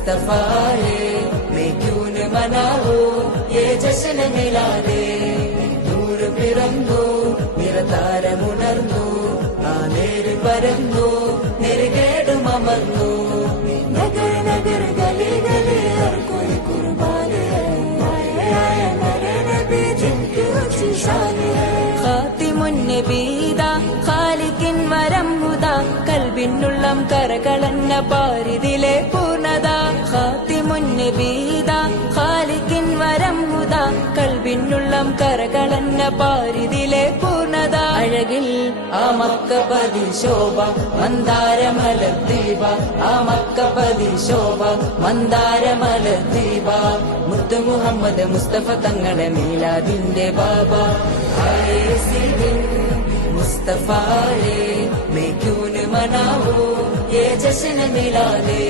मुस्तफा है, मैं क्यों न मनाऊं ये जश्न मिलादे. നൂറ് പിറന്നു നിറതാരമുണർന്നു, ആ നേര് പരന്നു നെറുകേടും അമർന്നു. നഗർ നഗർ ഗലി ഗലി ഹർ കോയി കുർബാൻ ഹൈ, ആയ മേരെ നബി ജിൻകി ഊंची शान है. ഖാതിമുൻ നബീദ ഖാലിഖിൻ വരം ഹുദ, കൽബിനുള്ളം കരകളന്ന പാരിതിലെ പൂർണ്ണത. ഖാതിമുൻ നബീദ ഖാലിഖിൻ വരം ഹുദ, കൽബിനുള്ളം കരകളന്ന പാരിതിലെ പൂർണ്ണത. അഴകിൽ ആ മക്കപതി ശോഭ മന്ദാരമലദ്വീപ, ആ മക്കപതി ശോഭ മന്ദാരമലദ്വീപ. മുത്തു മുഹമ്മദ് മുസ്തഫ തങ്ങളെ മീലാദിന്റെ ബാബ. मुस्तफा है, मैं क्यों न मनाऊं ये जश्न मिलादे.